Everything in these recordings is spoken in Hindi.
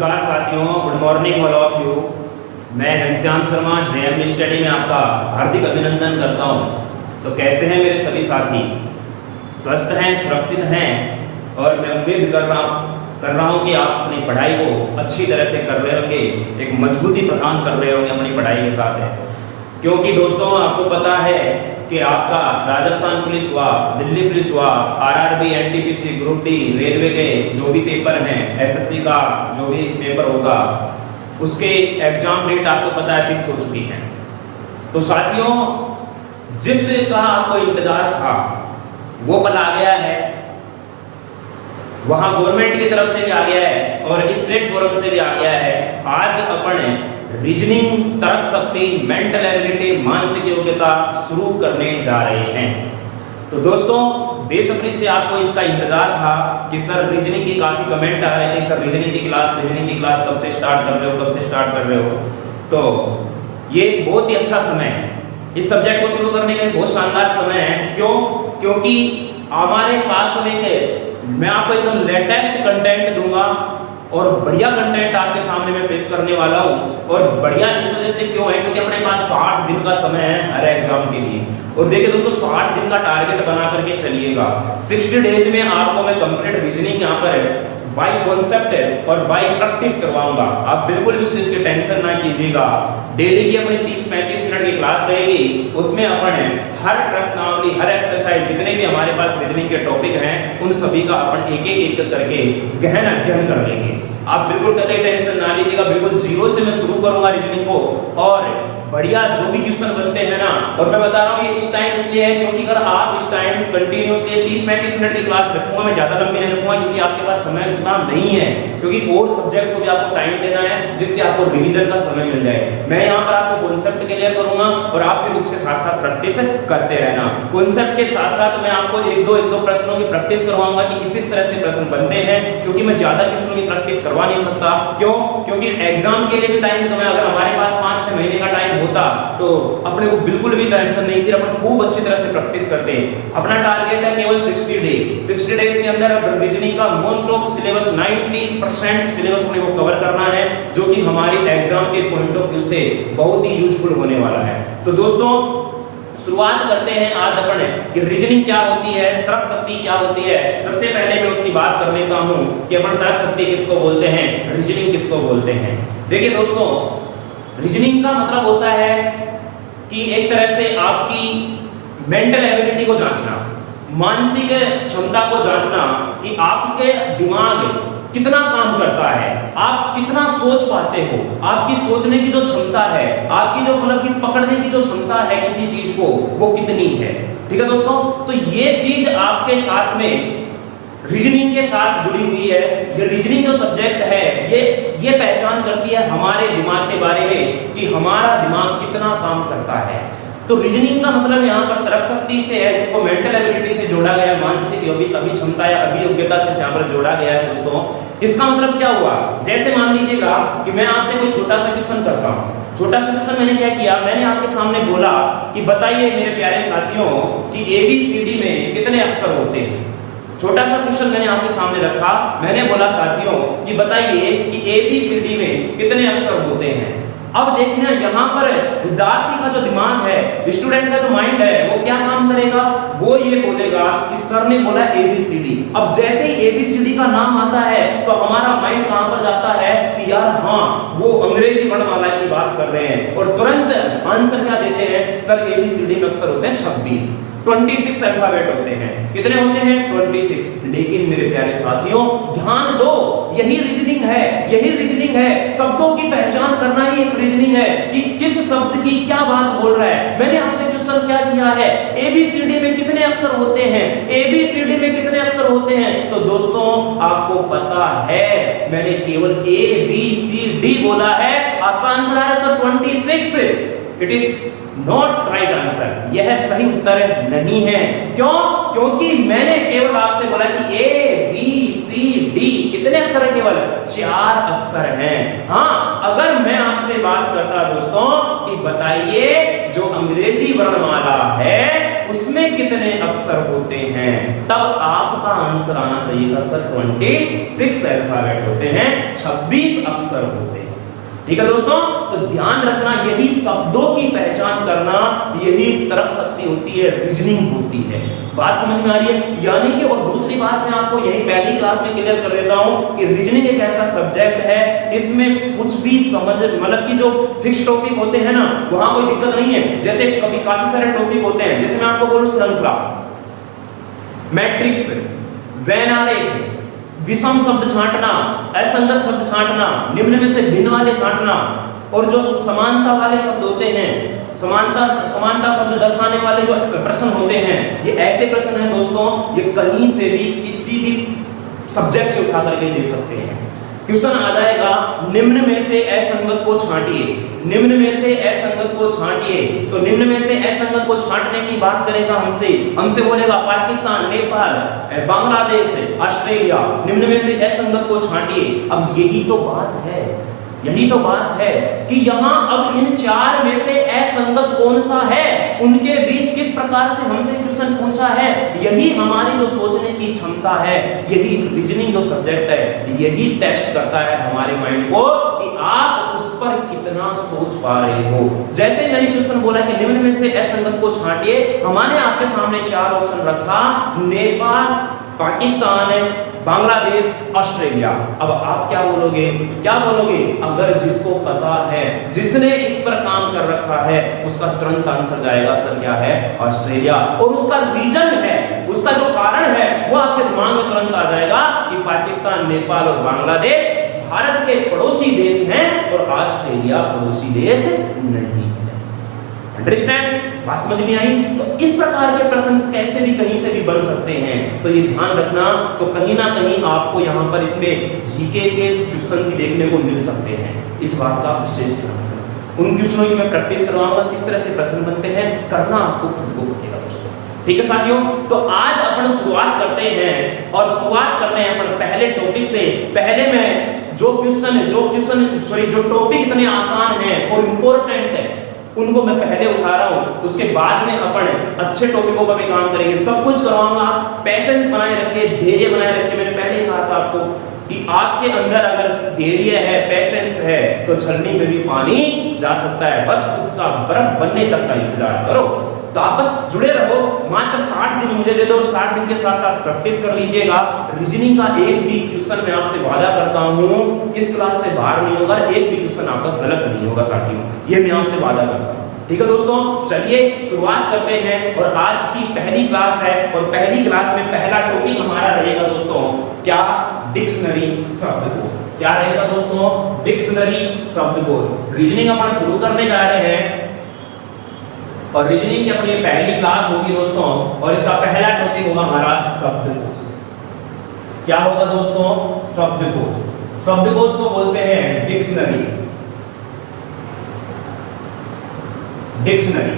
नमस्कार साथियों, good morning all of you. मैं घनश्याम शर्मा जेएम स्टडी में आपका हार्दिक अभिनंदन करता हूं। तो कैसे हैं मेरे सभी साथी? स्वस्थ हैं, सुरक्षित हैं? और मैं उम्मीद कर रहा हूं कि आप अपनी पढ़ाई को अच्छी तरह से कर रहे होंगे, एक मजबूती प्रदान कर रहे होंगे अपनी पढ़ाई के साथ है। क्योंकि दोस्तों आपको पता है कि आपका राजस्थान पुलिस हुआ, दिल्ली पुलिस हुआ, RRB, NTPC, group D, railway के जो भी पेपर हैं, एसएससी का जो भी पेपर होगा, उसके एग्जाम डेट आपको पता है फिक्स हो चुकी है। तो साथियों, जिसका आपको इंतजार था वो पल आ गया है, वहां गवर्नमेंट की तरफ से भी आ गया है और इस प्लेटफॉर्म से भी आ गया है। आज अपन रीजनिंग, तर्क शक्ति, मेंटल एबिलिटी, मानसिक योग्यता शुरू करने जा रहे हैं। तो दोस्तों, बेसब्री से आपको इसका इंतजार था कि सर रीजनिंग की काफी कमेंट आ रहे थे, सर रीजनिंग की क्लास कब से स्टार्ट कर रहे हो, कब से स्टार्ट कर रहे हो। तो ये बहुत ही अच्छा समय है, इस सब्जेक्ट को शुरू करने का बहुत शानदार समय है। क्यों? क्योंकि हमारे पास मैं आपको एकदम लेटेस्ट कंटेंट दूंगा और बढ़िया कंटेंट आपके सामने मैं पेश करने वाला हूं। और बढ़िया इस वजह से क्यों है? क्योंकि अपने पास 60 दिन का समय है हर एग्जाम के लिए। और देखिए दोस्तों, 60 दिन का टारगेट बना करके चलिएगा। 60 डेज में आपको मैं कंप्लीट रीजनिंग यहाँ पर बाय कॉन्सेप्ट और बाय प्रैक्टिस करवाऊंगा। आप बिल्कुल भी उस चीज की टेंशन ना कीजिएगा। डेली की अपनी 30-35 मिनट की क्लास रहेगी, उसमें अपन हर प्रश्नावली, हर एक्सरसाइज, जितने भी हमारे पास रीजनिंग के टॉपिक हैं, उन सभी का अपन एक एक करके गहन अध्ययन कर लेंगे। आप बिल्कुल कतई टेंशन ना लीजिएगा, बिल्कुल जीरो से मैं शुरू करूंगा रीजनिंग को। और बढ़िया जो भी क्वेश्चन बनते हैं ना, और मैं बता रहा हूँ ये इस टाइम इसलिए है क्योंकि अगर आप इस टाइम कंटिन्यूअसली 30-35 मिनट की क्लास रखूंगा, मैं ज्यादा लंबी नहीं रखूंगा क्योंकि आपके पास समय इतना नहीं है, क्योंकि और सब्जेक्ट को भी आपको टाइम देना है जिससे आपको रिवीजन का समय मिल जाए। मैं यहाँ पर आपको कॉन्सेप्ट क्लियर करूंगा और आप फिर उसके साथ साथ प्रैक्टिस करते रहना। कॉन्सेप्ट के साथ साथ मैं आपको एक दो प्रश्नों की प्रैक्टिस करवाऊंगा कि इस तरह से प्रश्न बनते हैं, क्योंकि मैं ज्यादा क्वेश्चनों की प्रैक्टिस करवा नहीं सकता। क्यों? क्योंकि एग्जाम के लिए भी टाइम कम है। अगर हमारे पास 5-6 महीने का टाइम होता तो अपने को बिल्कुल भी टेंशन नहीं थी, अपन खूब अच्छी तरह से प्रैक्टिस करते। अपना टारगेट है केवल 60 डे। 60 डेज के अंदर रीजनिंग का मोस्ट ऑफ सिलेबस 90% सिलेबस अपने को कवर करना है, जो कि हमारे एग्जाम के पॉइंट ऑफ व्यू से बहुत ही यूजफुल होने वाला है। तो दोस्तों, शुरुआत करते हैं आज अपन कि रीजनिंग क्या होती है, तर्क शक्ति क्या होती है। सबसे पहले मैं उसकी बात कर लेता हूं कि अपन तर्क शक्ति किसको बोलते हैं, रीजनिंग किसको बोलते हैं। देखिए दोस्तों, रीजनिंग का मतलब होता है कि एक तरह से आपकी मेंटल एबिलिटी को जांचना, मानसिक क्षमता को जांचना कि आपके दिमाग कितना काम करता है, आप कितना सोच पाते हो, आपकी सोचने की जो क्षमता है, आपकी जो मतलब कि पकड़ने की जो क्षमता है किसी चीज को, वो कितनी है। ठीक है दोस्तों, तो ये चीज आपके साथ में रीजनिंग के साथ जुड़ी हुई है। ये रीजनिंग जो सब्जेक्ट है ये पहचान करती है हमारे दिमाग के बारे में कि हमारा दिमाग कितना काम करता है। तो रीजनिंग का मतलब यहाँ पर तर्क शक्ति से है, जिसको मेंटल एबिलिटी से जोड़ा गया है, मानसिक अभिक्षमता या अभियोग्यता से यहाँ पर जोड़ा गया है। दोस्तों, इसका मतलब क्या हुआ? जैसे मान लीजिएगा कि मैं आपसे कोई छोटा सा क्वेश्चन करता हूँ। छोटा सा क्वेश्चन मैंने क्या किया, मैंने आपके सामने बोला कि बताइए मेरे प्यारे साथियों कि ABCD में कितने अक्षर होते हैं। छोटा सा क्वेश्चन मैंने आपके सामने रखा, मैंने बोला साथियों कि बताइए कि ABCD में कितने अक्षर होते हैं। अब देखना, यहाँ पर विद्यार्थी का जो दिमाग है, स्टूडेंट का जो माइंड है, वो क्या काम करेगा? वो ये बोलेगा कि सर ने बोला ABCD। अब जैसे ही ABCD का नाम आता है तो हमारा माइंड कहां पर जाता है कि यार हाँ, वो अंग्रेजी वर्णमाला की बात कर रहे हैं, और तुरंत आंसर क्या देते हैं? सर ABCD में अक्षर होते हैं 26 अल्फाबेट होते हैं। कितने होते हैं? 26। लेकिन मेरे प्यारे साथियों, ध्यान दो, यही रीजनिंग है, यही रीजनिंग है। शब्दों की पहचान करना ही एक रीजनिंग है कि किस शब्द की क्या बात बोल रहा है। मैंने आपसे क्वेश्चन क्या किया है, ABCD में कितने अक्षर होते हैं, ABCD में कितने अक्षर होते हैं। तो दोस्तों, आपको पता है मैंने केवल ABCD बोला है, आपका आंसर आ रहा है sir 26। It is not right answer, यह सही उत्तर नहीं है। क्यों? क्योंकि मैंने केवल आपसे बोला कि ABCD कितने कितने अक्षर है? केवल 4 अक्षर हैं। हाँ, अगर मैं आपसे बात करता दोस्तों कि बताइए जो अंग्रेजी वर्णमाला है उसमें कितने अक्षर होते हैं, तब आपका आंसर आना चाहिए था सर 26 अल्फाबेट होते हैं, 26 अक्षर होते हैं। ठीक है दोस्तों, तो ध्यान रखना, यही शब्दों की पहचान करना, यही तर्क शक्ति होती है, रीजनिंग होती है। बात समझ में आ रही है? यानी कि और दूसरी बात मैं आपको यही पहली क्लास में क्लियर कर देता हूं कि रीजनिंग एक ऐसा सब्जेक्ट है, इसमें कुछ भी समझ मतलब कि जो फिक्स टॉपिक होते हैं ना, वहां कोई दिक्कत नहीं है। जैसे कभी काफी सारे टॉपिक होते हैं, जैसे मैं आपको बोलूं श्रृंखला, मैट्रिक्स, वेन आरेख, विषम शब्द छांटना, असंगत शब्द छांटना, निम्न में से भिन्न वाले छांटना, और जो समानता वाले शब्द होते हैं, समानता शब्द दर्शाने वाले जो प्रश्न होते हैं, ये ऐसे प्रश्न हैं दोस्तों, ये कहीं से भी किसी भी सब्जेक्ट से उठा करके दे सकते हैं। क्वेश्चन आ जाएगा निम्न में से असंगत को छांटिए, निम्न में से असंगत को छांटिए, तो निम्न में से असंगत को छांटने की बात करेगा हमसे बोलेगा पाकिस्तान, नेपाल, बांग्लादेश, ऑस्ट्रेलिया, निम्न में से असंगत को छांटिए। अब यही तो बात है, यही तो बात है कि यहाँ अब इन 4 में से असंगत कौन सा है, उनके बीच किस प्रकार से हमसे क्वेश्चन पूछा है, यही हमारी जो सोचने की क्षमता है, यही रीजनिंग जो सब्जेक्ट है, यही टेस्ट करता है हमारे माइंड को कि आप उस पर कितना सोच पा रहे हो। जैसे मैंने क्वेश्चन बोला कि निम्न में से असंगत को छांटिए, हमारे आपके सामने 4 ऑप्शन रखा, नेपाल, पाकिस्तान, बांग्लादेश, ऑस्ट्रेलिया। अब आप क्या बोलोगे? क्या बोलोगे? अगर जिसको पता है, जिसने इस पर काम कर रखा है, उसका तुरंत आंसर जाएगा सर क्या है? ऑस्ट्रेलिया। और उसका रीजन है, उसका जो कारण है वो आपके दिमाग में तुरंत आ जाएगा कि पाकिस्तान, नेपाल और बांग्लादेश भारत के पड़ोसी देश हैं और ऑस्ट्रेलिया पड़ोसी देश नहीं है। अंडरस्टैंड? बात समझ में आई? तो इस प्रकार के प्रश्न कैसे भी कहीं से भी बन सकते हैं, तो ये ध्यान रखना। तो कहीं ना कहीं आपको यहाँ पर इसमें जीके के क्वेश्चन भी देखने को मिल सकते हैं, इस बात का विशेष ध्यान रखना। उन क्वेश्चनों की मैं प्रैक्टिस करवाऊंगा, किस तरह से प्रश्न बनते हैं, करना आपको खुद को पड़ेगा दोस्तों। ठीक है साथियों, तो आज अपन शुरुआत करते हैं और शुरुआत करते हैं अपन पहले टॉपिक से। पहले मैं जो टॉपिक इतने आसान है और इंपॉर्टेंट है उनको मैं पहले उठा रहा हूं, उसके बाद में अपन अच्छे टॉपिकों पर भी काम करेंगे। सब कुछ करवाऊंगा, पेशेंस बनाए रखिए, धैर्य बनाए रखिए। मैंने पहले ही कहा था आपको कि आपके अंदर अगर धैर्य है, पेशेंस है, तो छलनी में भी पानी जा सकता है, बस उसका बर्फ बनने तक का इंतजार करो। तो आप बस जुड़े रहो, मात्र 60 दिन मुझे दे दो, 60 दिन के साथ साथ प्रैक्टिस कर लीजिएगा। रीजनिंग का एक भी क्वेश्चन मैं आपसे वादा करता हूं इस क्लास से बाहर नहीं होगा, एक भी क्वेश्चन आपका गलत नहीं होगा साथियों, ये मैं आपसे वादा करता हूं। ठीक है दोस्तों, चलिए शुरुआत करते हैं। और आज की पहली क्लास है और पहली क्लास में पहला टॉपिक हमारा रहेगा दोस्तों क्या? डिक्शनरी शब्दकोश। क्या रहेगा दोस्तों? डिक्शनरी शब्दकोश। रीजनिंग अपन शुरू करने जा रहे हैं और रीजनिंग की अपनी पहली क्लास होगी दोस्तों, और इसका पहला टॉपिक होगा हमारा शब्दकोश। क्या होगा दोस्तों? शब्दकोश। शब्दकोश को बोलते हैं डिक्शनरी। डिक्शनरी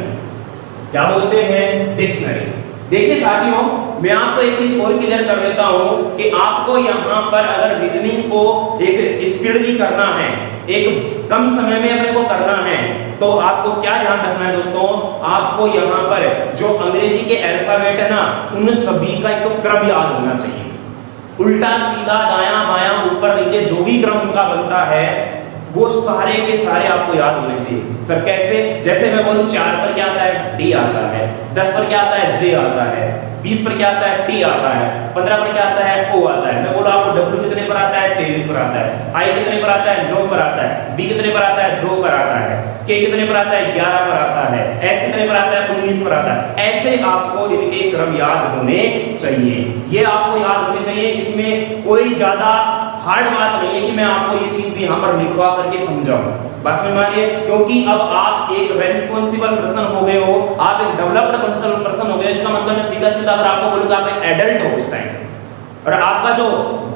क्या बोलते हैं? डिक्शनरी। देखिए साथियों, मैं आपको एक चीज और क्लियर कर देता हूं कि आपको यहां पर अगर रीजनिंग को एक स्पीडली करना है, एक कम समय में अपने को करना है, तो आपको क्या ध्यान रखना है दोस्तों? आपको यहाँ पर जो अंग्रेजी के अल्फाबेट है ना, उन सभी का एक तो क्रम याद होना चाहिए। उल्टा सीधा, दायां बायां, ऊपर नीचे, जो भी क्रम उनका बनता है वो सारे के सारे आपको याद होने चाहिए। सर कैसे? जैसे मैं बोलूं 4 पर क्या आता है? डी आता है। 10 पर क्या आता है? जे आता है। 20 पर क्या आता है? टी आता है। 15 पर क्या आता है? ओ आता है। मैं बोला आपको डब्ल्यू कितने पर आता है? 23 पर आता है। आई कितने पर आता है? 9 पर आता है। बी कितने पर आता है? 2 पर आता है। के कितने पर आता है? 11 पर आता है। एस कितने पर आता है? 19 पर आता है। ऐसे आपको इनके क्रम याद होने चाहिए, ये आपको याद होने चाहिए। इसमें कोई ज्यादा हार्ड बात नहीं है कि मैं आपको ये चीज भी यहाँ पर लिखवा करके समझाऊं। बस में मानिए, क्योंकि अब आप एक रेस्पॉन्सिबल पर्सन हो गए हो, आप एक डेवलप्ड पर्सन हो गए। इसका मतलब मैं सीधा सीधा अगर आपको बोलूं कि आप एक एडल्ट हो इस टाइम, और आपका जो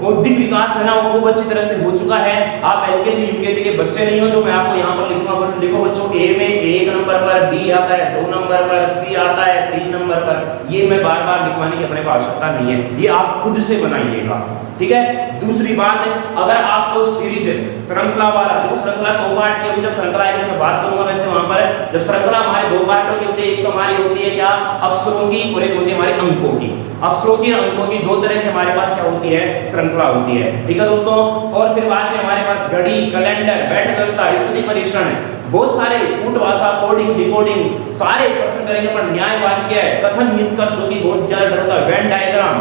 बौद्धिक विकास है ना वो खूब अच्छी तरह से हो चुका है। आप एलकेजी यूकेजी के बच्चे नहीं हो जो मैं आपको यहाँ पर लिखूंगा। लिखो बच्चों, ए में 1 नंबर पर, बी आता है 2 नंबर पर, सी आता है 3 नंबर पर। ये मैं बार बार लिखवाने की अपने को आवश्यकता नहीं है, ये आप खुद से बनाइएगा, ठीक है। दूसरी बात, अगर आपको सीरीज श्रृंखला वाला, देखो श्रृंखला 2 पार्ट की होगी, जब श्रृंखला आएगी तो मैं बात करूंगा वैसे वहां पर। जब श्रृंखला हमारे 2 पार्टों की होती है, एक तो हमारी होती है क्या, अक्षरों की, और एक होती है हमारे अंकों की। अक्षरों की और अंकों की 2 तरह की हमारे पास क्या होती है, श्रृंखला होती है, ठीक है दोस्तों। और फिर बाद में हमारे पास घड़ी, कैलेंडर, बैठक व्यवस्था, स्थिति परीक्षण, बहुत सारे कूटभाषा, कोडिंग, डिकोडिंग सारे प्रश्न करेंगे। पर न्याय वाक्य, कथन निष्कर्ष जो कि बहुत ज्यादा डर होता है, वेन डायग्राम,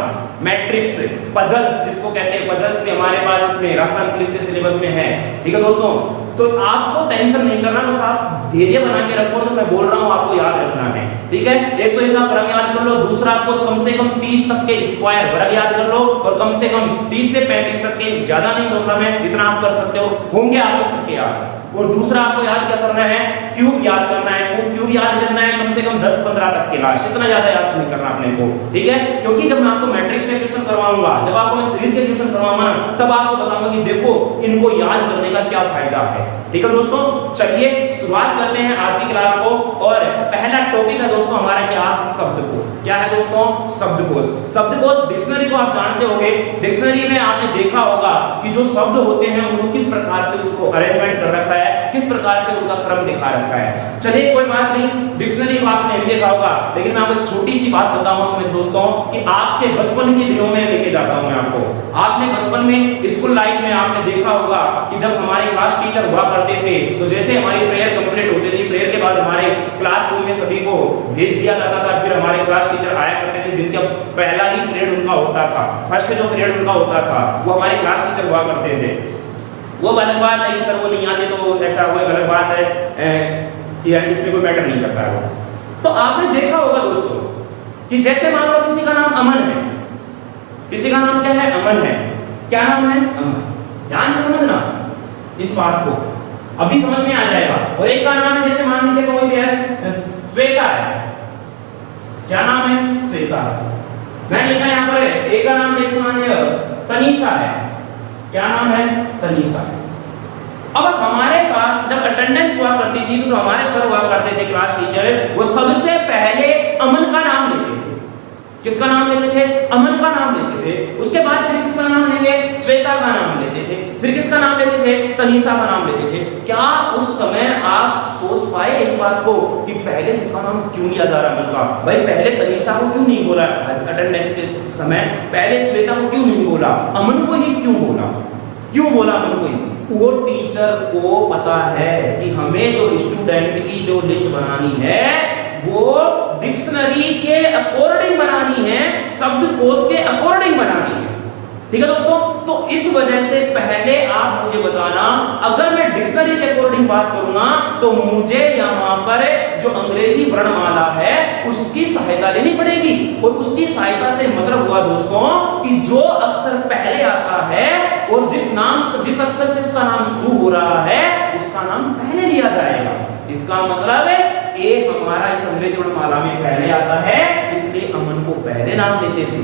मैट्रिक्स, पजल्स जिसको कहते हैं, पजल्स भी हमारे पास इसमें राजस्थान पुलिस के सिलेबस में है, ठीक है दोस्तों। तो आपको टेंशन नहीं करना, बस आप धैर्य बना के रखो, जो मैं बोल रहा हूं आपको याद रखना है, ठीक है। एक तो इनका क्रम याद कर लो, दूसरा आपको कम से कम 30 तक के स्क्वायर वर्ग याद कर लो, और कम से कम 30 से 35 तक के, ज्यादा नहीं बोल रहा मैं, जितना आप कर सकते हो होंगे आपके सबके याद। और दूसरा आपको याद क्या करना है, क्यूब याद करना है, क्यूब याद करना है कम से कम 10-15 तक के लास्ट, इतना ज्यादा याद नहीं करना अपने को, ठीक है। क्योंकि जब मैं आपको मैट्रिक्स के क्वेश्चन करवाऊंगा, जब आपको मैं सीरीज के क्वेश्चन करवाऊंगा ना, तब आपको बताऊंगा कि देखो इनको याद करने का क्या फायदा है, ठीक है दोस्तों। चलिए शुरुआत करते हैं आज की क्लास को, और पहला टॉपिक है दोस्तों हमारा क्या, शब्दकोश। क्या है दोस्तों, शब्दकोश। शब्दकोश डिक्शनरी को आप जानते होंगे, डिक्शनरी में आपने देखा होगा कि जो शब्द होते हैं उनको किस प्रकार से उसको अरेंजमेंट कर रखा है, किस प्रकार से उनका क्रम दिखा रखा है। चलिए कोई बात नहीं, डिक्शनरी को आपने नहीं देखा होगा, लेकिन मैं आपको एक छोटी सी बात बताऊंगा मेरे दोस्तों कि आपके बचपन के दिनों में लेके जाता हूं मैं आपको। आपने बचपन में स्कूल लाइफ में आपने देखा होगा कि जब हमारे क्लास टीचर हुआ करते थे, तो जैसे हमारी प्रेयर कंप्लीट होती थी, प्रेयर के बाद हमारे क्लासरूम में सभी को भेज दिया जाता था। फिर हमारे क्लास टीचर आया करते थे, जिनका पहला ही पीरियड उनका होता था, फर्स्ट जो पीरियड उनका होता था वो हमारे क्लास टीचर हुआ करते थे। वो अलग बात है कि सर वो नहीं आते तो ऐसा वो अलग बात है, इसमें कोई मैटर नहीं करता है वो। तो आपने देखा होगा दोस्तों कि जैसे मान लो किसी का नाम अमन है, किसी का नाम क्या है, अमन है। क्या नाम है, अमन। ध्यान से समझना इस बात को, अभी समझ में आ जाएगा। और एक का नाम है, जैसे मान लीजिए कोई भी है, श्वेता है। क्या नाम है, श्वेता है। मैं लिखा यहाँ पर एक का नाम जैसे मानिए तनीषा है। क्या नाम है, तनीषा। अब हमारे पास जब अटेंडेंस हुआ करती थी तो हमारे सर हुआ करते थे क्लास टीचर, वो सबसे पहले अमन का नाम लेते थे। किसका नाम लेते थे, अमन का नाम लेते थे। उसके बाद फिर किसका नाम लेंगे, श्वेता का नाम लेते थे। फिर किसका नाम लेते थे, तनीषा का नाम लेते थे। क्या उस समय आप सोच पाए इस बात को कि पहले इसका नाम क्यों लिया जा रहा है अमन का? भाई पहले तनीषा को क्यों नहीं बोला अटेंडेंस के समय, पहले श्वेता को क्यों नहीं बोला, अमन को ही क्यों बोला? क्यों बोला अमन को ही? वो टीचर को पता है कि हमें जो स्टूडेंट की जो लिस्ट बनानी है वो डिक्शनरी के अकॉर्डिंग बनानी है, शब्दकोश के अकॉर्डिंग बनानी है, ठीक है दोस्तों। तो इस वजह से पहले आप मुझे बताना, अगर मैं डिक्शनरी के अकॉर्डिंग बात करूंगा तो मुझे यहाँ पर जो अंग्रेजी वर्णमाला है उसकी सहायता लेनी पड़ेगी। और उसकी सहायता से मतलब हुआ दोस्तों कि जो अक्षर पहले आता है और जिस अक्षर से उसका नाम शुरू हो रहा है उसका नाम पहले लिया जाएगा। इसका मतलब है ए हमारा इस अंग्रेजी वर्णमाला में पहले आता है, इसलिए अमन को पहले नाम लेते थे।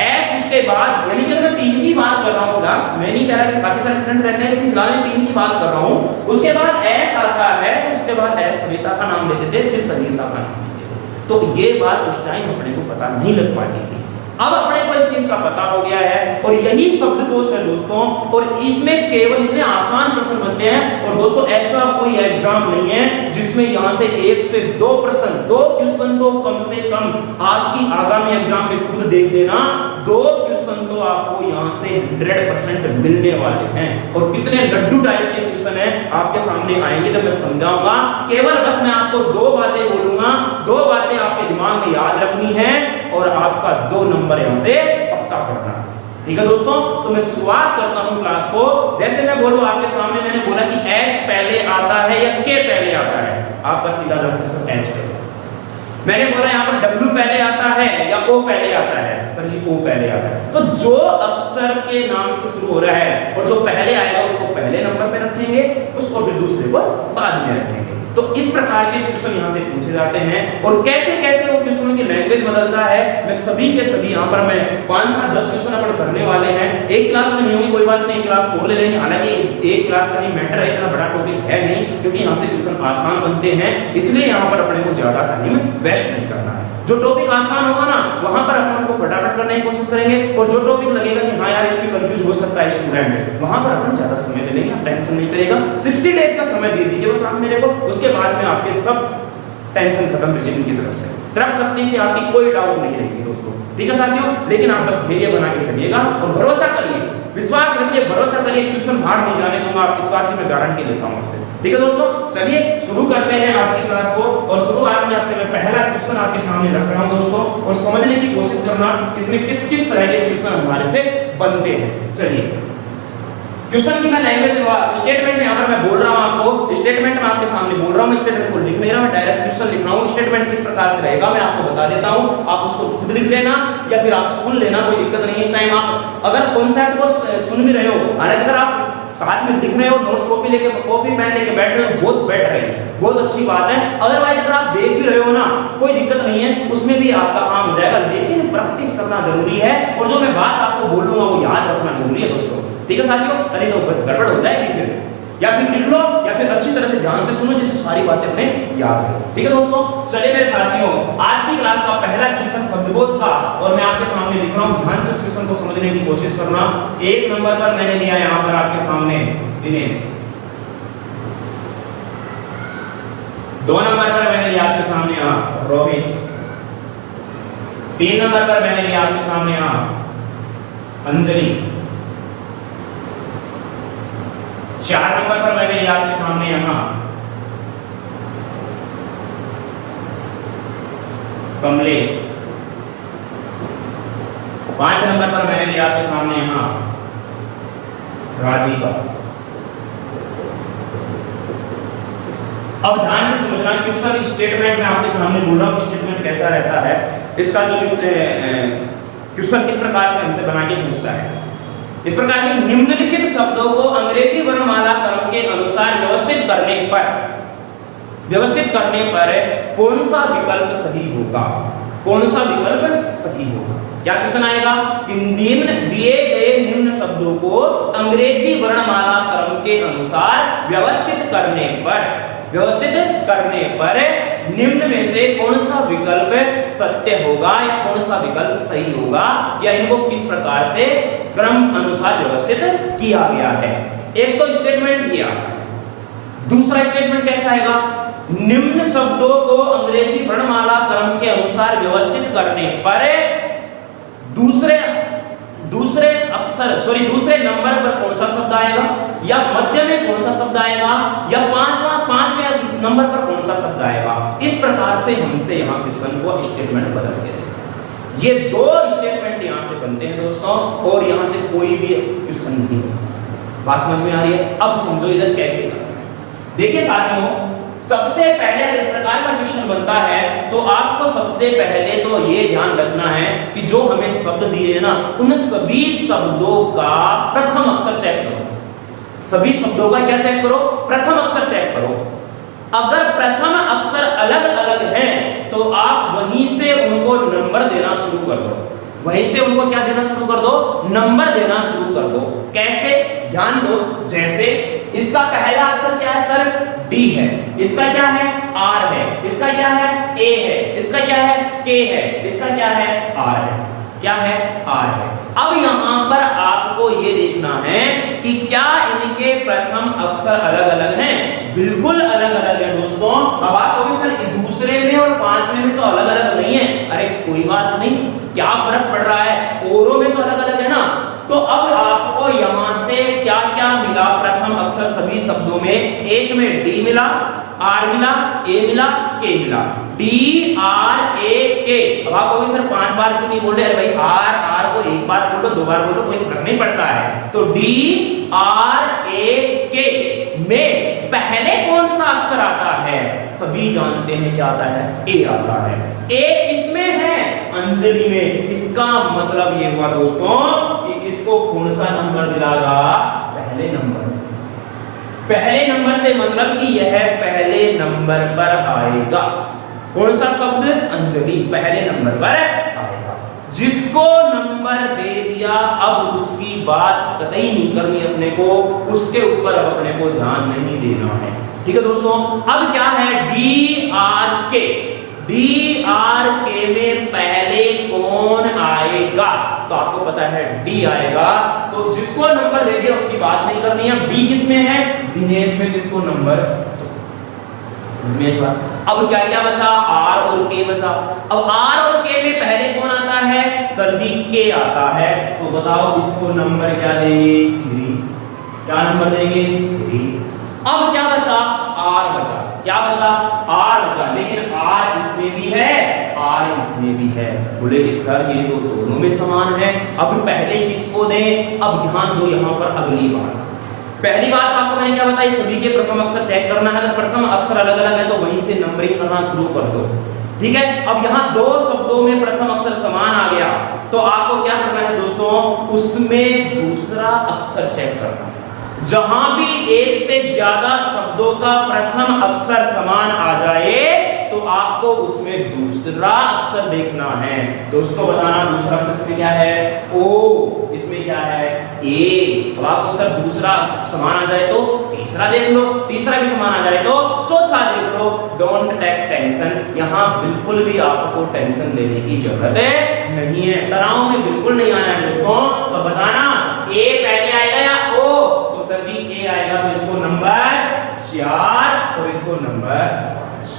एस उसके बाद, यानी कि मैं 3 की बात कर रहा हूं फिलहाल, मैं नहीं कह रहा कि काफी सारे स्टूडेंट रहते हैं, लेकिन फिलहाल मैं 3 की बात कर रहा हूं। उसके बाद एस आता है तो उसके बाद एस श्वेता का नाम लेते थे, फिर तनीषा का नाम लेते थे। तो ये बात उस टाइम अपने को पता नहीं लग पाती थी, अब अपने को इस चीज का पता हो गया है। और यही शब्दकोश है दोस्तों, और इसमें केवल इतने आसान प्रश्न बनते हैं। और दोस्तों ऐसा कोई एग्जाम नहीं है जिसमें यहां से 1 से 2 प्रश्न, 2 क्वेश्चन तो कम से कम आपकी आगामी एग्जाम में खुद देख लेना, 2 क्वेश्चन तो आपको यहां से 100% मिलने वाले हैं। और कितने लड्डू टाइप के क्वेश्चन हैं आपके सामने आएंगे जब मैं समझाऊंगा। केवल बस मैं आपको 2 बातें बोलूंगा, 2 बातें आपके दिमाग में याद रखनी है और आपका 2 नंबर यहां से पक्का करना है, ठीक है दोस्तों। तो मैं शुरुआत करता हूं क्लास को। जैसे मैं बोलूं आपके सामने, मैंने बोला कि H पहले आता है या K पहले आता है, आपका सीधा आंसर सर H पहले। मैंने बोला यहाँ पर W पहले आता है या O पहले आता है, सर जी O पहले आता है। तो जो अक्षर के नाम से शुरू हो रहा है और जो पहले आएगा उसको पहले नंबर पे रखेंगे, उसको फिर दूसरे को बाद में रखेंगे। तो इस प्रकार के क्वेश्चन यहाँ से पूछे जाते हैं। और कैसे कैसे वो क्वेश्चनों की लैंग्वेज बदलता है। मैं सभी के सभी यहाँ पर मैं 5-10 क्वेश्चन अपन करने वाले हैं। एक क्लास में नहीं होगी कोई बात नहीं, एक क्लास और ले लेंगे। हालांकि एक क्लास का ही मैटर है, इतना बड़ा टॉपिक है नहीं, क्योंकि यहाँ से क्वेश्चन आसान बनते हैं, इसलिए यहाँ पर अपने को ज्यादा टाइम वेस्ट नहीं करना है। जो टॉपिक आसान होगा ना वहां पर अपन को फटाफट करने की कोशिश करेंगे, और जो टॉपिक लगेगा कि हाँ यार इसमें कंफ्यूज हो सकता है स्टूडेंट, वहां पर अपन ज्यादा समय दे लेंगे। आप टेंशन नहीं करेगा, 60 डेज का समय दे दीजिए बस आप मेरे को, उसके बाद में आपके सब टेंशन खत्म रीजनिंग की तरफ से। रख सकते हैं कि आपकी कोई डाउट नहीं रहेगी दोस्तों, ठीक है साथियों। लेकिन आप बस धैर्य बना के चलिएगा और भरोसा करिए, विश्वास रखिए, भरोसा करिए, क्वेश्चन बाहर नहीं जाने दूंगा, आप इस बात की मैं गारंटी लेता हूं आपसे। ठीक है दोस्तों, चलिए शुरू करते हैं आज की क्लास को। और शुरुआत में आपसे मैं पहला क्वेश्चन आपके सामने रख रहा हूं दोस्तों, और समझने की कोशिश करना इसमें किस किस तरह के क्वेश्चन हमारे से बनते हैं। चलिए क्वेश्चन की मैं लैंग्वेज स्टेटमेंट में यहाँ पर मैं बोल रहा हूँ आपको, स्टेटमेंट में आपके सामने बोल रहा हूँ, स्टेटमेंट को लिख नहीं रहा, मैं डायरेक्ट क्वेश्चन लिख रहा हूँ। स्टेटमेंट किस प्रकार से रहेगा मैं आपको बता देता हूँ, आप उसको खुद लिख लेना या फिर आप सुन लेना, कोई दिक्कत नहीं। इस टाइम आप अगर कॉन्सेप्ट को सुन भी रहे हो, हालांकि अगर आप साथ में लिख रहे हो, नोट्स कॉपी पेन लेके बैठ रहे हो, बहुत बेटर है, बहुत अच्छी बात है। अदरवाइज अगर आप देख भी रहे हो ना, कोई दिक्कत नहीं है, उसमें भी आपका काम हो जाएगा, लेकिन प्रैक्टिस करना जरूरी है, और जो मैं बात आपको बोलूंगा वो याद रखना जरूरी है दोस्तों, ठीक है साथियों। नहीं तो गड़बड़ हो जाएगी फिर, या फिर लिख लो या फिर अच्छी तरह से ध्यान से सुनो, जिससे सारी बातें अपने याद रहे। ठीक है दोस्तों, चलिए मेरे साथियों, आज की क्लास का पहला क्वेश्चन शब्दकोश का, और मैं आपके सामने लिख रहा हूं, ध्यान से क्वेश्चन को समझने की कोशिश करना। 1 नंबर पर मैंने लिया यहां पर आपके सामने दिनेश, 2 नंबर पर मैंने लिया आपके सामने यहां रोहित, 3 नंबर पर मैंने लिया आपके सामने यहां अंजलि, 4 नंबर पर मैंने लिया आपके सामने यहां कमलेश, 5 नंबर पर मैंने लिया आपके सामने यहां राधिका। अब ध्यान से समझना, क्वेश्चन स्टेटमेंट में आपके सामने बोल रहा हूं, स्टेटमेंट कैसा रहता है, इसका जो क्वेश्चन किस प्रकार से हमसे बना के पूछता है। इस प्रकार के निम्नलिखित शब्दों को अंग्रेजी वर्णमाला क्रम के अनुसार व्यवस्थित करने पर कौन सा विकल्प सही होगा, कौन सा विकल्प सही होगा। क्या क्वेश्चन आएगा कि निम्न दिए गए निम्न शब्दों को अंग्रेजी वर्णमाला क्रम के अनुसार व्यवस्थित करने पर निम्न में से कौन सा विकल्प सत्य होगा या कौन सा विकल्प सही होगा, या इनको किस प्रकार से क्रम अनुसार व्यवस्थित किया गया है। एक तो स्टेटमेंट ये आता है। दूसरा स्टेटमेंट कैसा आएगा, निम्न शब्दों को अंग्रेजी वर्णमाला क्रम के अनुसार व्यवस्थित करने पर दूसरे नंबर पर कौन सा शब्द आएगा, या मध्य में कौन सा शब्द आएगा, या पांचवें नंबर पर कौन सा शब्द आएगा। इस प्रकार से हमसे यहाँ क्वेश्चन को स्टेटमेंट बदल के देते। ये 2 स्टेटमेंट यहाँ से बनते हैं दोस्तों, और यहाँ से कोई भी क्वेश्चन नहीं होता। बात समझ में आ रही है? अब समझो इधर कैसे करना है। देखिए साथियों, सबसे पहले इस प्रकार का क्वेश्चन बनता है तो आपको सबसे पहले तो ये ध्यान रखना है कि जो हमें शब्द दिए हैं ना, उन सभी शब्दों का प्रथम अक्षर चेक करो। सभी शब्दों का क्या चेक करो? प्रथम अक्षर चेक करो। अगर प्रथम अक्षर अलग अलग हैं तो आप वहीं से उनको नंबर देना शुरू कर दो, वहीं से उनको क्या देना शुरू कर दो? नंबर देना शुरू कर दो। कैसे? ध्यान दो, जैसे इसका पहला अक्षर क्या है सर? डी है, इसका क्या है? आर है, इसका क्या है? ए है, इसका क्या है? के है, इसका क्या है? आर है। क्या है? आर है। अब यहां पर आपको ये देखना है कि क्या इनके प्रथम अक्षर अलग अलग हैं? बिल्कुल अलग अलग है दोस्तों। अब आप कहोगे सर दूसरे में और 5वें में तो अलग अलग नहीं है। अरे कोई बात नहीं, क्या फर्क पड़ रहा है, औरों में तो अलग अलग है ना। तो अब आपको यहां से क्या क्या मिला? प्रथम अक्षर सभी शब्दों में, एक में डी मिला, आर मिला, ए मिला, के मिला। डी आर ए के। अब आप कहोगे सर 5 बार क्यों नहीं बोल रहे? अरे भाई आर को 1 बार बोल लो, 2 बार बोल लो, कोई फर्क नहीं पड़ता है। तो डी आर ए के में पहले कौन सा अक्षर आता है? सभी जानते हैं क्या आता है? ए आता है। ए किसमें है? अंजलि में। इसका मतलब ये हुआ दोस्तों कि इसको कौन सा नंबर मिलेगा? पहले नंबर। पहले नंबर से मतलब कि यह पहले नंबर पर आएगा। कौन सा शब्द? अंजलि पहले नंबर पर आएगा। जिसको नंबर दे दिया अब उसकी बात कतई नहीं करनी अपने को, उसके ऊपर अब अपने को ध्यान नहीं देना है। ठीक है दोस्तों, अब क्या है? डी आर के। डी आर के में पहले कौन आएगा? तो आपको पता है डी आएगा, तो जिसको नंबर दे दिया उसकी बात नहीं करनी है। डी किस में है? दिनेश में। किसको नंबर? अब क्या क्या बचा? आर और के बचा। अब आर और के में पहले कौन आता है? सर जी के आता है। तो बताओ इसको नंबर क्या देंगे? 3। क्या नंबर देंगे? 3। अब क्या बचा? आर बचा। क्या बचा? आर बचा। लेकिन आर इसमें भी है, आर इसमें भी है। बोले कि सर ये तो दोनों में समान है, अब पहले किसको दें? अब ध्यान दो यहां पर अगली बात। पहली बात आपको मैंने क्या बताई? सभी के प्रथम अक्षर चेक करना है। अगर प्रथम अक्षर अलग अलग है तो वहीं से नंबरिंग करना शुरू कर दो। ठीक है, अब यहाँ दो शब्दों में प्रथम अक्षर समान आ गया, तो आपको क्या करना है दोस्तों? उसमें दूसरा अक्षर चेक करना है। जहां भी एक से ज्यादा शब्दों का प्रथम अक्षर समान आ जाए तो आपको उसमें दूसरा अक्षर देखना है। दोस्तों बताना दूसरा अक्षर इसमें क्या है? ओ। इसमें क्या है? ए। अब आपको सर दूसरा समान आ जाए तो तीसरा देख लो, तीसरा भी समान आ जाए तो चौथा देख लो। डोंट टेक टेंशन, यहाँ बिल्कुल भी आपको टेंशन लेने की जरूरत नहीं है। तनाव में बिल्कुल नहीं आना है दोस्तों। तो बताना ए पहले आएगा या ओ? तो सर जी ए आएगा, तो इसको नंबर 4 और इसको नंबर 5।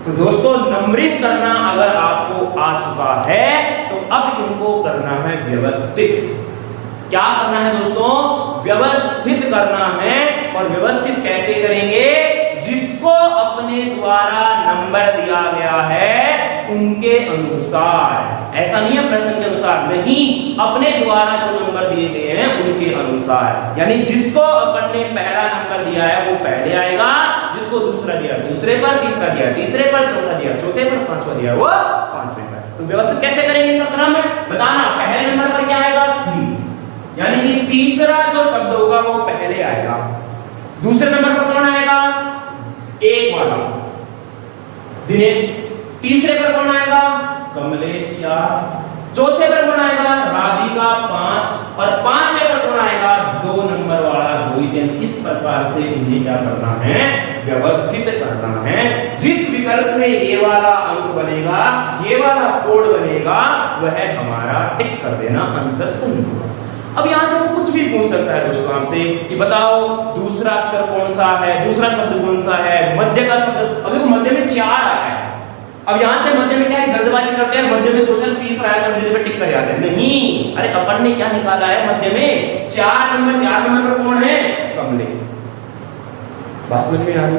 तो दोस्तों नंबरिंग करना अगर आपको आ चुका है तो अब इनको करना है व्यवस्थित। क्या करना है दोस्तों? व्यवस्थित करना है। और व्यवस्थित कैसे करेंगे? जिसको अपने द्वारा नंबर दिया गया है उनके अनुसार। ऐसा नहीं है प्रश्न के अनुसार, नहीं, अपने द्वारा जो नंबर दिए गए हैं उनके अनुसार। यानी जिसको अपन ने पहला नंबर दिया है वो पहले आएगा, जिसको दूसरा दिया दूसरे पर, तीसरा दिया तीसरे पर, चौथा दिया चौथे पर, पांचवा दिया वो पांचवें पर। तो व्यवस्थित कैसे करेंगे इनका क्रम है बताना। पहले नंबर पर क्या आएगा? 3, यानी कि तीसरा जो शब्द होगा वो पहले आएगा। दूसरे नंबर पर कौन आएगा? 1 वाला दिनेश। तीसरे पर कौन आएगा? कमलेश 4। चौथे पर कौन आएगा? राधिका 5। और पांचवें पर कौन आएगा? 2 नंबर वाला रोहित। इस प्रकार से इन्हें क्या करना है? व्यवस्थित करना है। जिस विकल्प में ये वाला अंक बनेगा, ये वाला कोड बनेगा, वह हमारा टिक कर देना, आंसर सही होगा। अब यहां से वो कुछ भी पूछ सकता है दोस्तों आपसे कि बताओ दूसरा अक्षर कौन सा है, दूसरा शब्द कौन सा है, मध्य का शब्द। अब देखो मध्य में 4 आया है। अब यहां से मध्य में क्या है? जल्दबाजी करते हैं, मध्य में सोचते हैं तीसरा आया तो पे टिक कर जाते हैं। नहीं, अरे अपन ने क्या निकाला है? मध्य में 4 नंबर पर कौन है? कमलेश। बात समझ में आ रही?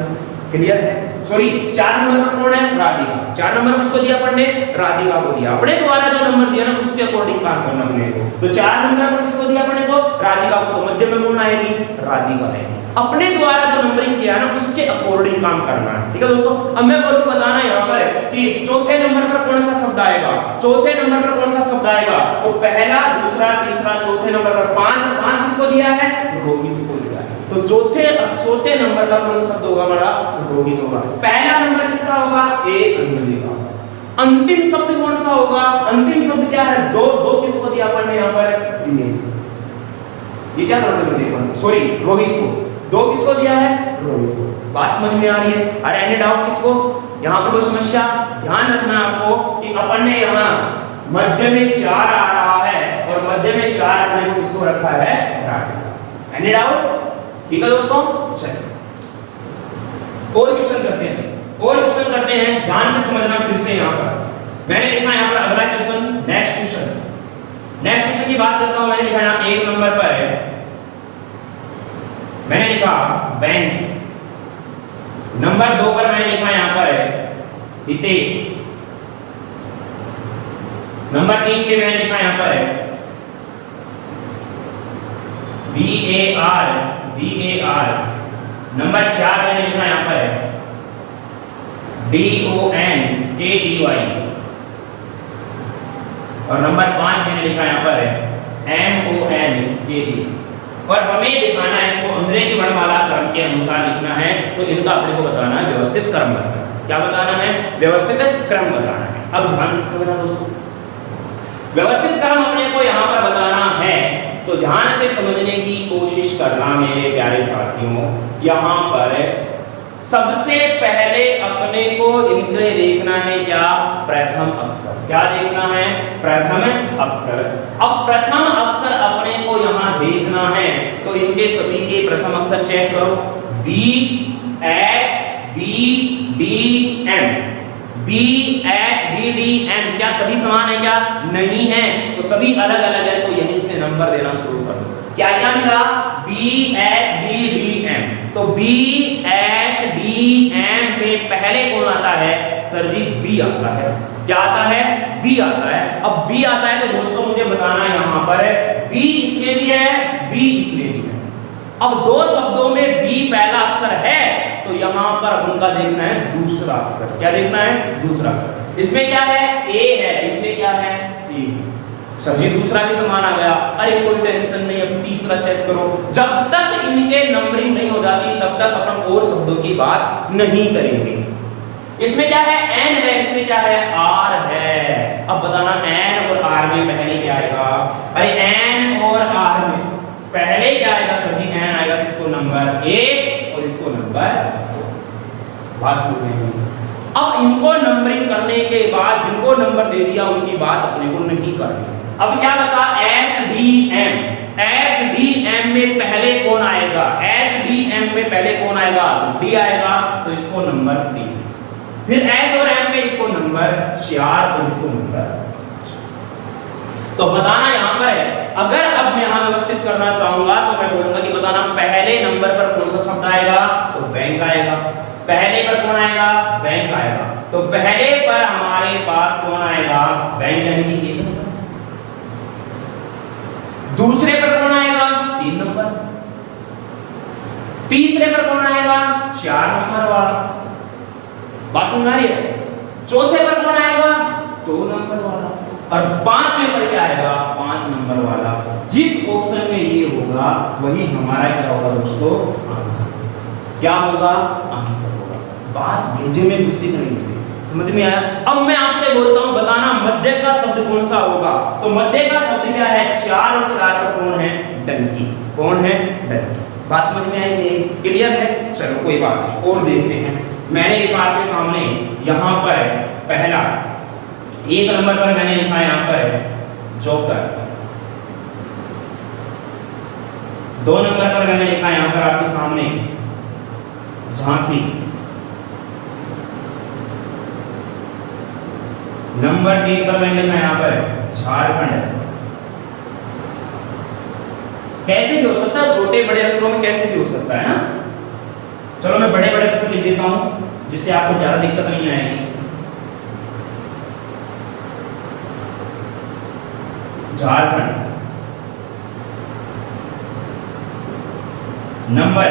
क्लियर है? सॉरी, 4 नंबर पर कौन है? राधिका। 4 नंबर किसको दिया अपन ने? राधिका को दिया। अपने द्वारा जो नंबर दिया ना उसके अकॉर्डिंग काम करना अपने को। तो 4 नंबर पर किसको दिया अपने को? राधिका को। तो मध्य में कौन आएगी? राधिका है। अपने द्वारा जो नंबरिंग किया ना उसके अकॉर्डिंग काम करना है। ठीक है दोस्तों, अब मैं बोलूं बताना यहाँ पर कि चौथे नंबर पर कौन सा शब्द आएगा? चौथे नंबर पर कौन सा शब्द आएगा? तो पहला, दूसरा, तीसरा, चौथे नंबर पर 5 किसको दिया है? रोहित को दिया है। तो चौथे नंबर का कौन सा शब्द होगा हमारा? रोहित होगा। पहला नंबर किसका होगा? ए अंजलि का। अंतिम शब्द कौन सा होगा? अंतिम शब्द क्या है? 2 किसको दिया अपन ने यहाँ पर? दिनेश। ये क्या करते? सॉरी, रोहित को। 2 किसको दिया है? रोहित को। बात समझ में आ रही है? अरे एनी डाउट किसको? यहाँ पर कोई समस्या? ध्यान रखना आपको कि अपन ने यहाँ मध्य में 4 आ रहा है और मध्य में 4 अपने को किसको रखा है? राधिका। Any doubt? ठीक है दोस्तों, चलिए और क्वेश्चन करते हैं। ध्यान से समझना फिर से। यहाँ पर मैंने लिखा यहाँ पर अगला क्वेश्चन, नेक्स्ट क्वेश्चन की बात करता हूं। मैंने लिखा यहाँ 1 नंबर पर है, मैंने लिखा बैंक। नंबर 2 पर मैंने लिखा यहाँ पर है हितेश। नंबर 3 पे मैंने लिखा यहाँ पर है VAR। नंबर 4 मैंने लिखा यहाँ पर है DONKEY। और नंबर 5 मैंने लिखा यहाँ पर है MONKE। और हमें दिखाना है इसको अंग्रेजी वर्णमाला क्रम के अनुसार लिखना है, तो इनका अपने को बताना है व्यवस्थित क्रम बताना। क्या बताना है? व्यवस्थित क्रम बताना है। अब ध्यान से समझना दोस्तों, व्यवस्थित क्रम अपने को यहाँ पर बताना है तो ध्यान से समझने की कोशिश करना मेरे प्यारे साथियों। यहाँ पर सबसे पहले अपने को इनके देखना है क्या? प्रथम अक्षर। क्या देखना है? प्रथम अक्षर। अब प्रथम अक्षर अपने को यहाँ देखना है तो इनके सभी के प्रथम अक्षर चेक करो। B H B D M, B H B D M क्या सभी समान है? क्या नहीं है, तो सभी अलग अलग है, तो यहीं से नंबर देना शुरू कर दो। क्या क्या मिला? B H B D M, तो बी एच डी एम में पहले कौन आता है? सर जी बी आता है। क्या आता है? बी आता है। अब बी आता है तो दोस्तों मुझे बताना है यहाँ पर बी इसमें भी है, बी इसमें भी है। अब दो शब्दों में बी पहला अक्षर है तो यहाँ पर उनका देखना है दूसरा अक्षर। क्या देखना है? दूसरा अक्षर। इसमें क्या है? ए है, इसमें क्या है? ए। सर जी दूसरा भी समान आ गया। अरे कोई टेंशन नहीं, अब तीसरा चेक करो। जब तक इनके नंबरिंग नहीं हो जाती तब तक अपन और शब्दों की बात नहीं करेंगे। इसमें क्या है? एन है, इसमें क्या है? आर है। अब बताना एन और आर में पहले क्या आएगा? अरे एन और आर में पहले क्या आएगा? सर जी एन आएगा, इसको नंबर 1 और इसको नंबर 2। बस अब इनको नंबरिंग करने के बाद जिनको नंबर दे दिया उनकी बात अपने को नहीं करनी। अब क्या बचा? H D M. H D M में पहले कौन आएगा? एच डी एम में पहले कौन आएगा? डी आएगा, तो इसको नंबर 3। फिर एच और एम में इसको नंबर 4 और इसको नंबर। तो बताना यहाँ पर है, अगर अब मैं यहाँ व्यवस्थित करना चाहूंगा तो मैं बोलूंगा कि बताना पहले नंबर पर कौन सा शब्द आएगा? तो बैंक आएगा। पहले पर कौन आएगा? बैंक आएगा। तो पहले पर हमारे पास कौन आएगा? बैंक, यानी कि 1 नंबर। दूसरे पर कौन आएगा? 3 नंबर। तीसरे पर कौन आएगा? 4 नंबर वाला। बात समझ आ रही है? चौथे पर कौन आएगा? 2 नंबर वाला। और 5वें पर क्या आएगा? 5 नंबर वाला। जिस ऑप्शन में ये होगा वही हमारा क्या होगा दोस्तों? आंसर। क्या होगा? आंसर होगा। बात भेजे में घुसी नहीं घुसी, समझ में आया? अब मैं आपसे बोलता हूं बताना मध्य का शब्द कौन सा होगा? तो मध्य का शब्द क्या है? 4 और 4 पर कौन है? डंकी। कौन है? डंकी। बात समझ में आई? क्लियर है? चलो कोई बात नहीं, और देखते हैं। मैंने लिखा आपके सामने यहां पर पहला 1 नंबर पर मैंने लिखा यहां पर जोकर। 2 नंबर पर मैंने लिखा यहां पर आपके सामने झांसी। नंबर 3 पर मैंने लिखा यहां पर झारखंड। कैसे भी हो सकता है, छोटे बड़े अक्षरों में कैसे भी हो सकता है ना। चलो मैं बड़े बड़े अक्षर लिख देता हूं जिससे आपको ज्यादा दिक्कत नहीं आएगी। झारखंड। नंबर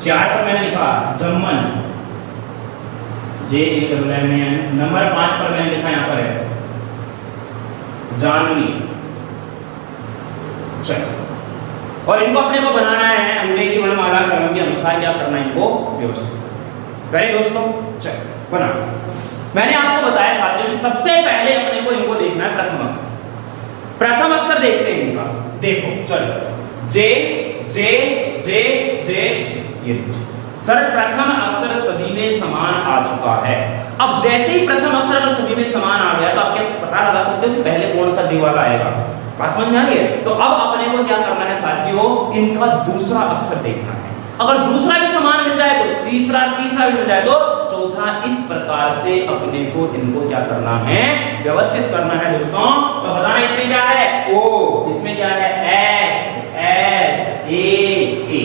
4 पर मैंने लिखा जम्मन, JAMMN। नंबर 5 पर मैंने लिखा यहां पर है जानवी। चलो, और इनको अपने को बनाना है अंग्रेजी वर्णमाला क्रम के अनुसार। क्या करना है? इनको व्यवस्थित करें दोस्तों। चलो बना। मैंने आपको बताया साथियों कि सबसे पहले अपने को इनको देखना है प्रथम अक्षर। प्रथम अक्षर देखते हैं इनका। देखो चलो, जे जे जे जे ये सर प्रथम अक्षर सभी में समान आ चुका है। अब जैसे ही प्रथम अक्षर अगर सभी में समान आ गया तो आप क्या पता लगा सकते हो कि पहले कौन सा जे वाला आएगा? बात समझ में आ रही है? तो अब अपने को क्या करना है साथियों? इनका दूसरा अक्षर देखना है। अगर दूसरा भी समान मिल जाए तो तीसरा, तीसरा भी मिल जाए तो चौथा। इस प्रकार से अपने को इनको क्या करना है? व्यवस्थित करना है दोस्तों। तो बताना इसमें क्या है? ओ। इसमें क्या है? एच एच ए ए।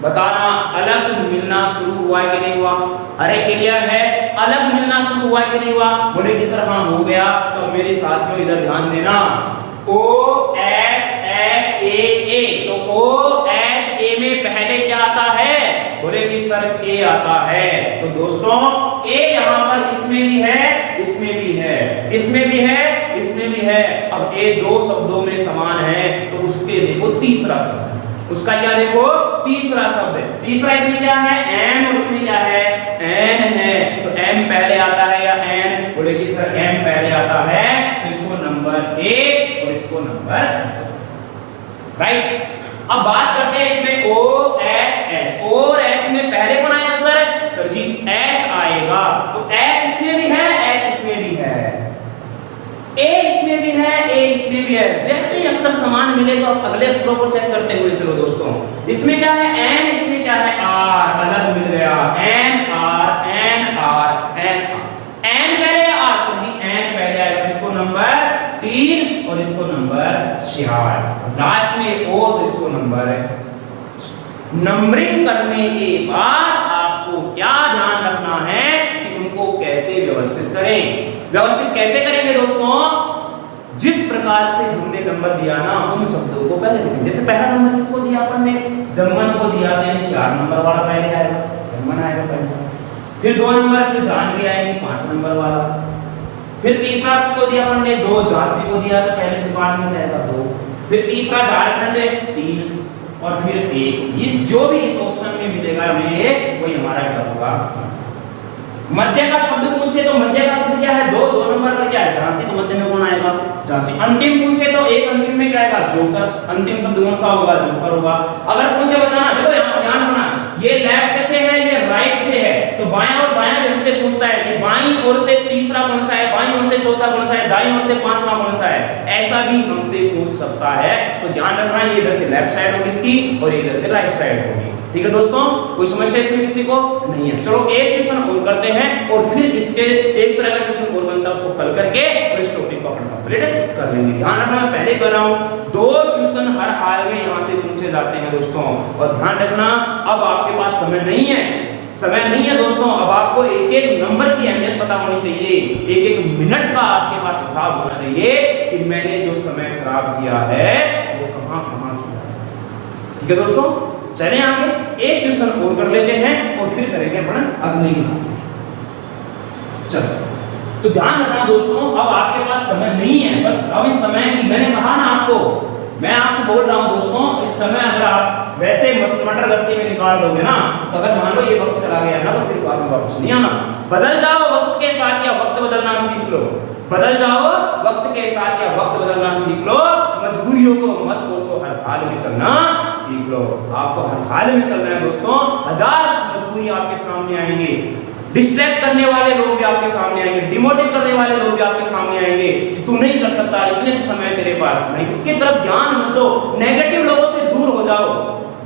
बताना अलग मिलना शुरू हुआ है कि नहीं हुआ? अरे क्लियर है? अलग मिलना शुरू हुआ है कि नहीं हुआ? बोले कि सर हाँ हो गया। तो मेरे साथियों इधर ध्यान देना। O H H A A, तो O H A में पहले क्या आता है? बोले कि सर A आता है। तो दोस्तों A यहाँ पर इसमें भी है, इसमें भी है, इसमें भी है, इसमें भी है। अब A 2 शब्दों में समान है तो उसके देखो तीसरा शब्द, उसका क्या देखो? तीसरा शब्द है। तीसरा इसमें क्या है? N और इसमें क्या है? N पहले आता है या एन, बोलेगी सर एम पहले आता है तो इसको नंबर 1 और इसको नंबर 2, राइट। अब बात करते हैं इसमें ओ एच एच, और एच में पहले कौन आएगा सर जी एच आएगा, तो एच इसमें भी है, एच इसमें भी है, ए इसमें भी है, ए इसमें भी है। जैसे ही अक्षर समान मिले तो अब अगले अक्षरों को चेक करते हुए चलो दोस्तों, इसमें क्या है एन, इसमें क्या है आर, अलग मिल गया, N R N R N, N पहले आर सर जी एन पहले आएगा, इसको नंबर 3 और इसको नंबर 4, लास्ट में ओ तो इसको नंबर है। नंबरिंग करने के बाद आपको क्या ध्यान रखना है कि उनको कैसे व्यवस्थित करें। व्यवस्थित कैसे करेंगे दोस्तों, जिस प्रकार से हमने नंबर दिया ना उन शब्दों को पहले लिखें। जैसे पहला नंबर किसको दिया अपन ने, जमन को दिया था, यानी 4 नंबर वाला पहले आएगा, जमन आएगा पहले, फिर 2 नंबर फिर जानवी आएगी 5 नंबर वाला, फिर तीसरा किसको दिया अपन ने, 2 झांसी को दिया तो पहले बाद में आएगा 2, फिर तीसरा झारखंड 3 और फिर 1। इस जो भी इस ऑप्शन में मिलेगा हमें वही हमारा क्या होगा। मध्य का शब्द पूछे तो मध्य का शब्द क्या है, 2 नंबर पर क्या है झांसी, तो मध्य में कौन आएगा झांसी। अंतिम पूछे तो एक अंतिम में क्या आएगा जोकर, अंतिम शब्द कौन सा होगा जोकर होगा। अगर पूछे बताना, देखो यहां पर ध्यान रखना, ये लेफ्ट से है ये राइट से है, तो बाएं और दाएं भी हमसे पूछता है कि बाईं ओर से तीसरा कौन सा है, बाईं ओर से चौथा कौन सा है, दाईं ओर से पांचवा कौन सा है, ऐसा भी हमसे पूछ सकता है। तो ध्यान रखना ये इधर से लेफ्ट साइड होगी इसकी और इधर से राइट साइड होगी, ठीक है दोस्तों। कोई समस्या इसमें किसी को नहीं है। चलो एक क्वेश्चन और करते हैं और फिर इसके एक तरह का क्वेश्चन और बनता है उसको कल करके और इस टॉपिक को अपन कंप्लीट कर लेंगे। ध्यान रखना मैं पहले कर रहा हूं 2 क्वेश्चन हर हाल में यहां से पूछे जाते हैं दोस्तों, और ध्यान रखना अब आपके पास समय नहीं है, समय नहीं है दोस्तों, अब आपको एक एक नंबर की अहमियत पता होनी चाहिए, एक एक मिनट का आपके पास हिसाब होना चाहिए कि मैंने जो समय खराब किया है वो कहां कहां किया है, ठीक है दोस्तों। चलें आगे एक क्वेश्चन और कर लेते हैं और फिर करेंगे अपन अगली क्लास में। चलो तो ध्यान रखना दोस्तों, अब आपके पास समय नहीं है, बस अब इस समय की मैंने कहा ना आपको, मैं आपसे बोल रहा हूं दोस्तों, इस समय अगर आप वैसे मटर गश्ती में निकाल दोगे ना, तो अगर मान लो ये वक्त चला गया ना तो फिर बाद में वापस नहीं आना। बदल जाओ वक्त के साथ या वक्त बदलना सीख लो, बदल जाओ वक्त के साथ या वक्त बदलना सीख लो, मजबूरियों को मत कोसो, हर हाल में चलना सीख लो। आपको हर हाल में चलना है दोस्तों, 1000 मजबूरी आपके सामने आएंगे, डिस्ट्रैक्ट करने वाले लोग भी आपके सामने आएंगे, डिमोटिवेट करने वाले लोग भी आपके सामने आएंगे कि तू नहीं कर सकता, इतने से समय तेरे पास नहीं, उसकी तरफ ध्यान मत दो, नेगेटिव लोगों से दूर हो जाओ।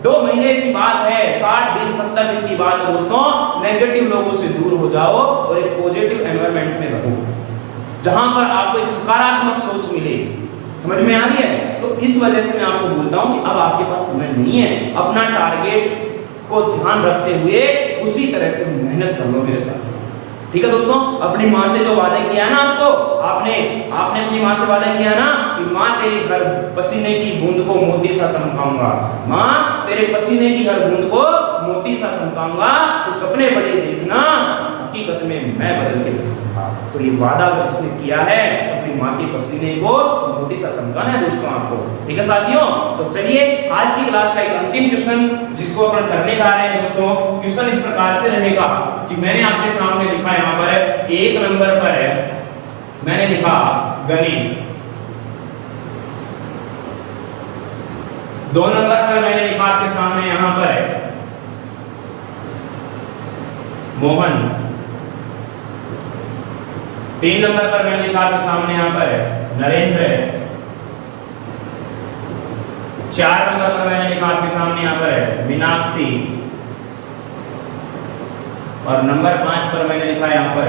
2 महीने की बात है, 60 दिन 70 दिन की बात है दोस्तों, नेगेटिव लोगों से दूर हो जाओ और एक पॉजिटिव एनवायरनमेंट में रहो जहां पर आपको एक सकारात्मक सोच मिले। समझ में आ रही है? तो इस वजह से मैं आपको बोलता हूं कि अब आपके पास समय नहीं है, अपना टारगेट को ध्यान रखते हुए उसी तरह से मेहनत कर लो मेरे साथ, ठीक है दोस्तों। अपनी माँ से जो वादा किया ना आपको, आपने अपनी माँ से वादा किया ना कि माँ तेरी हर पसीने की बूंद को मोती सा चमकाऊंगा, माँ तेरे पसीने की हर बूंद को मोती सा चमकाऊंगा, तो सपने बड़े देखना, हकीकत में मैं बदल के दिखाऊंगा। तो ये वादा अगर जिसने किया है तो अपनी माँ के पसीने को मोती सा चमकाना है दोस्तों आपको, ठीक है साथियों। तो चलिए आज की क्लास का एक अंतिम क्वेश्चन जिसको अपन करने जा रहे हैं दोस्तों, क्वेश्चन इस प्रकार से रहेगा कि मैंने आपके सामने लिखा यहाँ पर 1 नंबर पर है, मैंने लिखा गणेश, 2 नंबर पर मैंने लिखा आपके सामने यहाँ पर मोहन, 3 नंबर पर मैंने लिखा आपके सामने यहाँ पर नरेंद्र, 4 नंबर पर मैंने लिखा आपके सामने यहाँ पर मीनाक्षी, और नंबर 5 पर मैंने लिखा यहाँ पर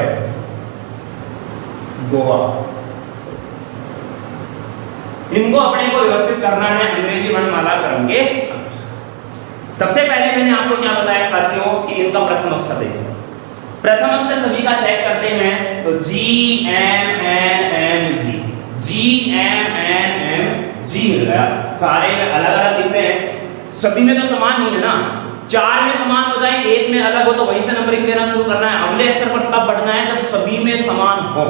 गोवा। इनको अपने को व्यवस्थित करना है अंग्रेजी वर्णमाला क्रम के अनुसार। सबसे पहले मैंने आपको क्या बताया साथियों कि इनका प्रथम अक्षर देखो, प्रथम अक्षर सभी का चेक करते हैं तो G M N M G, G M N M G मिल गया, सारे में अलग अलग दिख रहे हैं, सभी में तो समान नहीं है ना, 4 में समान हो जाए 1 में अलग हो तो वहीं से नंबरिंग देना शुरू करना है, अगले अक्षर पर तब बढ़ना है जब सभी में समान हो।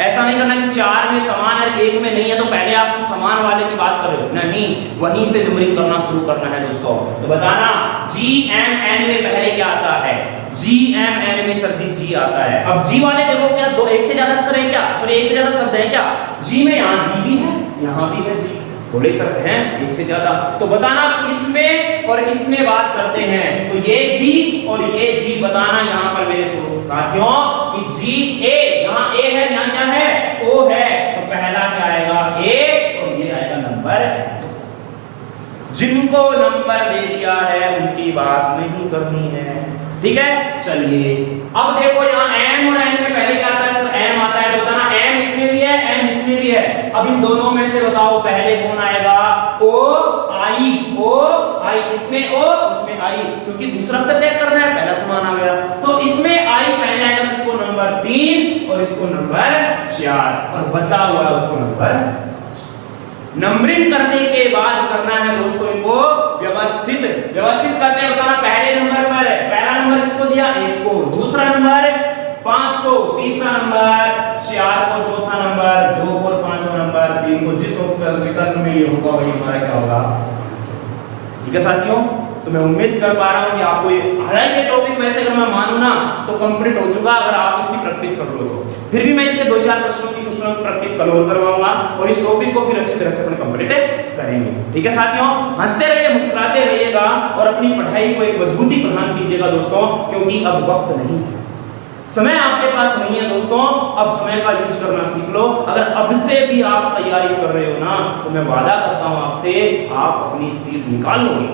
ऐसा नहीं करना कि 4 में समान है 1 में नहीं है तो पहले आप समान वाले की बात करो, नहीं, वहीं से नंबरिंग करना शुरू करना है दोस्तों। तो बताना G M N में पहले क्या आता है, G GMN में सर जी G आता है। अब G वाले देखो क्या दो एक से ज्यादा अक्षर है क्या, सॉरी एक से ज्यादा शब्द है क्या? G में यहाँ G भी है, यहाँ भी है G, थोड़े शब्द हैं एक से ज्यादा। तो बताना इसमें और इसमें बात करते हैं, तो ये G और ये G बताना यहाँ पर मेरे साथियों कि G A, यहाँ A है, यहाँ क्या है? O है, तो पहला क्या आएगा? A और ये आएगा नंबर। जिनको नंबर दे दिया है उनकी बात नहीं करनी है, ठीक है। चलिए अब देखो यहाँ M और N में पहले क्या आता है सर? M आता है, तो बताना M इसमें भी है, M इसमें भी है। अब इन दोनों में से बताओ पहले कौन आएगा? O I, इसमें O उसमें I, क्योंकि दूसरा अक्षर चेक करना है, पहला समान आ गया, तो इसमें I पहले आएगा, तो इसको नंबर 3 और इसको नंबर 4 और बचा हुआ है उसको नंबर। नंबरिंग करने के बाद करना है दोस्तों इनको व्यवस्थित करते हैं। बताना पहले नंबर पर पहला नंबर किसको दिया? 1 को, दूसरा नंबर 5 को, तीसरा नंबर 4 को, चौथा नंबर 2 को, पांचवा नंबर 3 को। जिस विकल्प में ये होगा वही हमारा क्या होगा? ठीक है साथियों, तो मैं उम्मीद कर पा रहा हूं कि आपको ये, हालांकि टॉपिक वैसे अगर मैं मानूं ना तो कंप्लीट हो चुका, अगर आप इसकी प्रैक्टिस कर लो तो। फिर भी मैं इसके 2-4 प्रश्नों की प्रैक्टिस कल और करवाऊंगा और इस टॉपिक को फिर अच्छी तरह से अपन कंप्लीट करेंगे। ठीक है साथियों, हंसते रहिए, मुस्कुराते रहिएगा और अपनी पढ़ाई को एक मजबूती प्रदान कीजिएगा दोस्तों, क्योंकि अब वक्त नहीं है, समय आपके पास नहीं है दोस्तों। अब समय का यूज करना सीख लो। अगर अब से भी आप तैयारी कर रहे हो ना, तो मैं वादा करता हूं आपसे, आप अपनी सीट निकाल लोगे।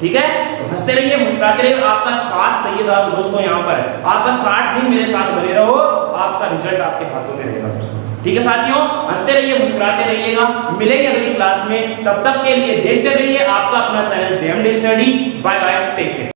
ठीक है, तो हंसते रहिए, मुस्कुराते रहिए। आपका साथ चाहिए था दोस्तों, यहाँ पर आपका 60 दिन मेरे साथ बने रहो, आपका रिजल्ट आपके हाथों में रहेगा दोस्तों। ठीक है साथियों, हंसते रहिए, मुस्कुराते रहिएगा। मिलेंगे अगली क्लास में, तब तक के लिए देखते रहिए आपका अपना channel JMD study. Bye bye, take care.